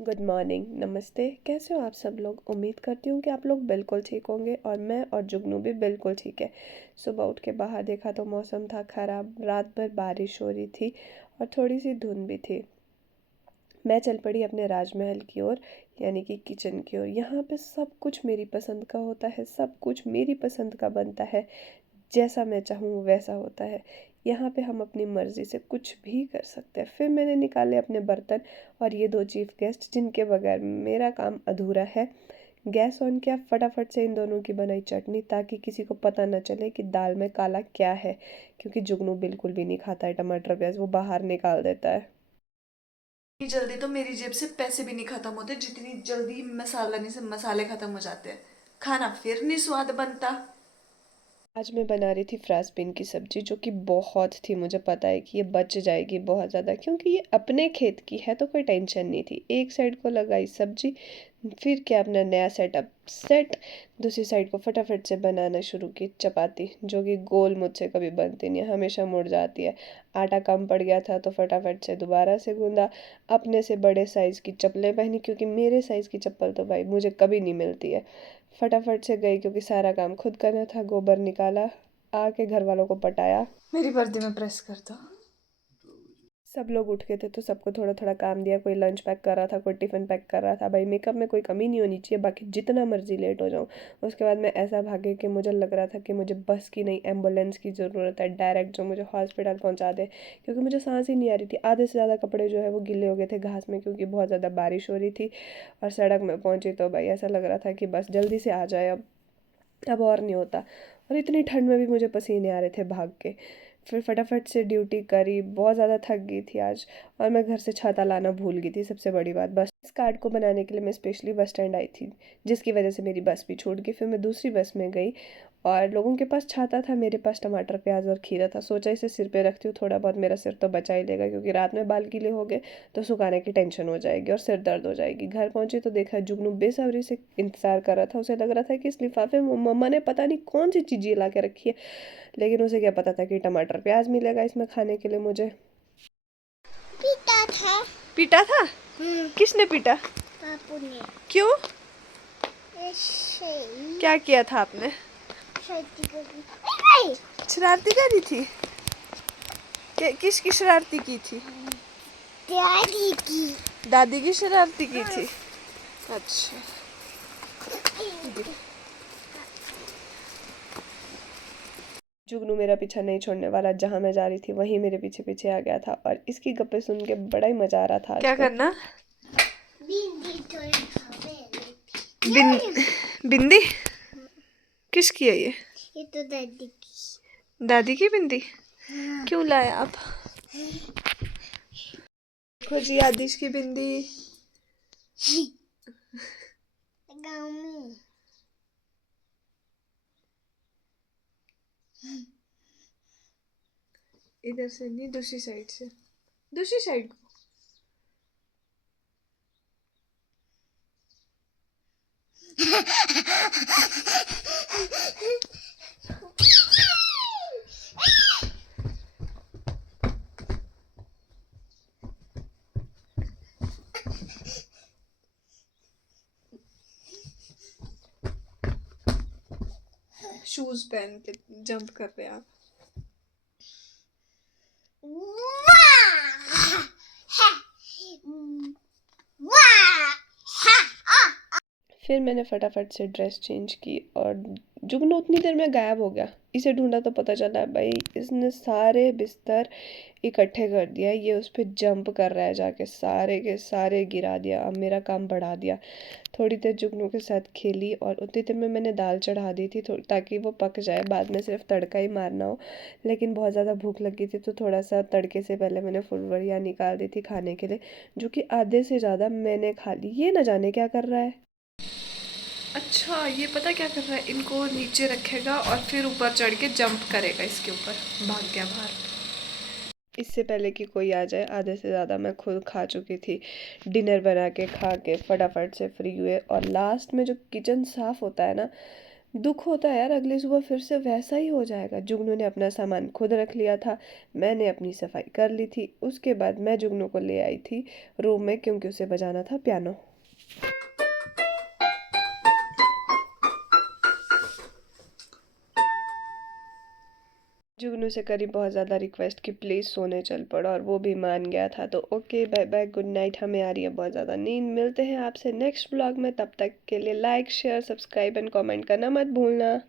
Good morning, नमस्ते। कैसे हो आप सब लोग? उम्मीद करती हूँ कि आप लोग बिल्कुल ठीक होंगे और मैं और जुगनू भी बिल्कुल ठीक है। सुबह उठ के बाहर देखा तो मौसम था ख़राब, रात भर बारिश हो रही थी और थोड़ी सी धुंध भी थी। मैं चल पड़ी अपने राजमहल की ओर, यानी कि किचन की ओर। यहाँ पे सब कुछ मेरी पसंद का होता है, सब कुछ मेरी पसंद का बनता है। जैसा मैं चाहूँ वैसा होता है। यहाँ पे हम अपनी मर्ज़ी से कुछ भी कर सकते हैं। फिर मैंने निकाले अपने बर्तन और ये दो चीफ गेस्ट जिनके बगैर मेरा काम अधूरा है। गैस ऑन किया, फटाफट से इन दोनों की बनाई चटनी ताकि किसी को पता न चले कि दाल में काला क्या है, क्योंकि जुगनू बिल्कुल भी नहीं खाता है टमाटर प्याज, वो बाहर निकाल देता है। इतनी जल्दी तो मेरी जेब से पैसे भी नहीं खत्म होते जितनी जल्दी मसालानी से मसाले खत्म हो जाते हैं। खाना फिर नहीं स्वाद बनता। आज मैं बना रही थी फ्रांसबीन की सब्जी, जो कि बहुत थी। मुझे पता है कि ये बच जाएगी बहुत ज़्यादा, क्योंकि ये अपने खेत की है तो कोई टेंशन नहीं थी। एक साइड को लगाई सब्जी, फिर क्या अपना नया सेटअप सेट, दूसरी साइड को फटाफट से बनाना शुरू की चपाती, जो कि गोल मुझसे कभी बनती नहीं है, हमेशा मुड़ जाती है। आटा कम पड़ गया था तो फटाफट से दोबारा से गूंदा। अपने से बड़े साइज़ की चप्पलें पहनी, क्योंकि मेरे साइज़ की चप्पल तो भाई मुझे कभी नहीं मिलती है। फटाफट से गई क्योंकि सारा काम खुद करना था। गोबर निकाला, आके घर वालों को पटाया। मेरी वर्दी में प्रेस कर दो। सब लोग उठ गए थे तो सबको थोड़ा थोड़ा काम दिया। कोई लंच पैक कर रहा था, कोई टिफ़िन पैक कर रहा था। भाई मेकअप में कोई कमी नहीं होनी चाहिए, बाकी जितना मर्जी लेट हो जाऊँ। उसके बाद मैं ऐसा भागे कि मुझे लग रहा था कि मुझे बस की नहीं, एम्बुलेंस की ज़रूरत है, डायरेक्ट जो मुझे हॉस्पिटल पहुँचा दे, क्योंकि मुझे सांस ही नहीं आ रही थी। आधे से ज़्यादा कपड़े जो है वो गीले हो गए थे घास में, क्योंकि बहुत ज़्यादा बारिश हो रही थी। और सड़क में पहुँची तो भाई ऐसा लग रहा था कि बस जल्दी से आ जाए, अब और नहीं होता। और इतनी ठंड में भी मुझे पसीने आ रहे थे भाग के। फिर फटाफट से ड्यूटी करी, बहुत ज़्यादा थक गई थी आज। और मैं घर से छाता लाना भूल गई थी, सबसे बड़ी बात। बस इस कार्ड को बनाने के लिए मैं स्पेशली बस स्टैंड आई थी, जिसकी वजह से मेरी बस भी छूट गई। फिर मैं दूसरी बस में गई और लोगों के पास छाता था, मेरे पास टमाटर प्याज और खीरा था। सोचा इसे सिर पे रखती हूँ, थोड़ा बहुत मेरा सिर तो बचा ही लेगा, क्योंकि रात में बाल गीले हो गए तो सुखाने की टेंशन हो जाएगी और सिर दर्द हो जाएगी। घर पहुंची तो देखा जुगनू बेसब्री से इंतजार कर रहा था। उसे लग रहा था कि इस लिफाफे में मम्मा ने पता नहीं कौन सी चीज़ें ला के रखी है, लेकिन उसे क्या पता था कि टमाटर प्याज मिलेगा इसमें खाने के लिए मुझे। पीटा था। पीटा था? किसने पीटा? पापू ने क्यों? ऐसे ही क्या किया था आपने? शर्ती करी। शरारती करी थी? किसकी शरारती की थी? दादी की। दादी की शरारती की थी? अच्छा। जुगनू मेरा पीछा नहीं छोड़ने वाला, जहाँ मैं जा रही थी वहीं मेरे पीछे पीछे आ गया था और इसकी गप्पे सुन के बड़ा ही मजा आ रहा था आज क्या तो। करना? बिंदी तो खावे। बिन बिंदी किसकी है ये? ये तो दादी की। दादी की बिंदी? हाँ। क्यों लाया आप? देखो जी, आदिश की बिंदी। गाँव में इधर से नहीं, दूसरी साइड से, दूसरी साइड। शूज पहन के जंप कर रहे हैं आप। वाह है वाह फिर मैंने फटाफट से ड्रेस चेंज की और जुगनू उतनी देर में गायब हो गया। इसे ढूंढा तो पता चला भाई इसने सारे बिस्तर इकट्ठे कर दिया। ये उस पर जंप कर रहा है, जाके सारे के सारे गिरा दिया। अब मेरा काम बढ़ा दिया। थोड़ी देर जुगनू के साथ खेली और उतनी देर में मैंने दाल चढ़ा दी थी, ताकि वो पक जाए, बाद में सिर्फ तड़का ही मारना हो। लेकिन बहुत ज़्यादा भूख लगी थी तो थोड़ा सा तड़के से पहले मैंने फुलवरियाँ निकाल दी थी खाने के लिए, जो कि आधे से ज़्यादा मैंने खा ली। ये न जाने क्या कर रहा है। अच्छा, ये पता क्या कर रहा है? इनको नीचे रखेगा और फिर ऊपर चढ़ के जंप करेगा इसके ऊपर। भाग गया बाहर। इससे पहले कि कोई आ जाए, आधे से ज़्यादा मैं खुद खा चुकी थी। डिनर बना के खा के फटाफट से फ्री हुए और लास्ट में जो किचन साफ़ होता है ना, दुख होता है यार, अगली सुबह फिर से वैसा ही हो जाएगा। जुगनू ने अपना सामान खुद रख लिया था, मैंने अपनी सफाई कर ली थी। उसके बाद मैं जुगनू को ले आई थी रूम में, क्योंकि उसे बजाना था पियानो। जुगनू से करी बहुत ज़्यादा रिक्वेस्ट कि प्लीज़ सोने चल पड़ो, और वो भी मान गया था। तो okay, bye bye, good night, हमें आ रही है बहुत ज़्यादा नींद। मिलते हैं आपसे नेक्स्ट ब्लॉग में, तब तक के लिए like share subscribe and comment करना मत भूलना।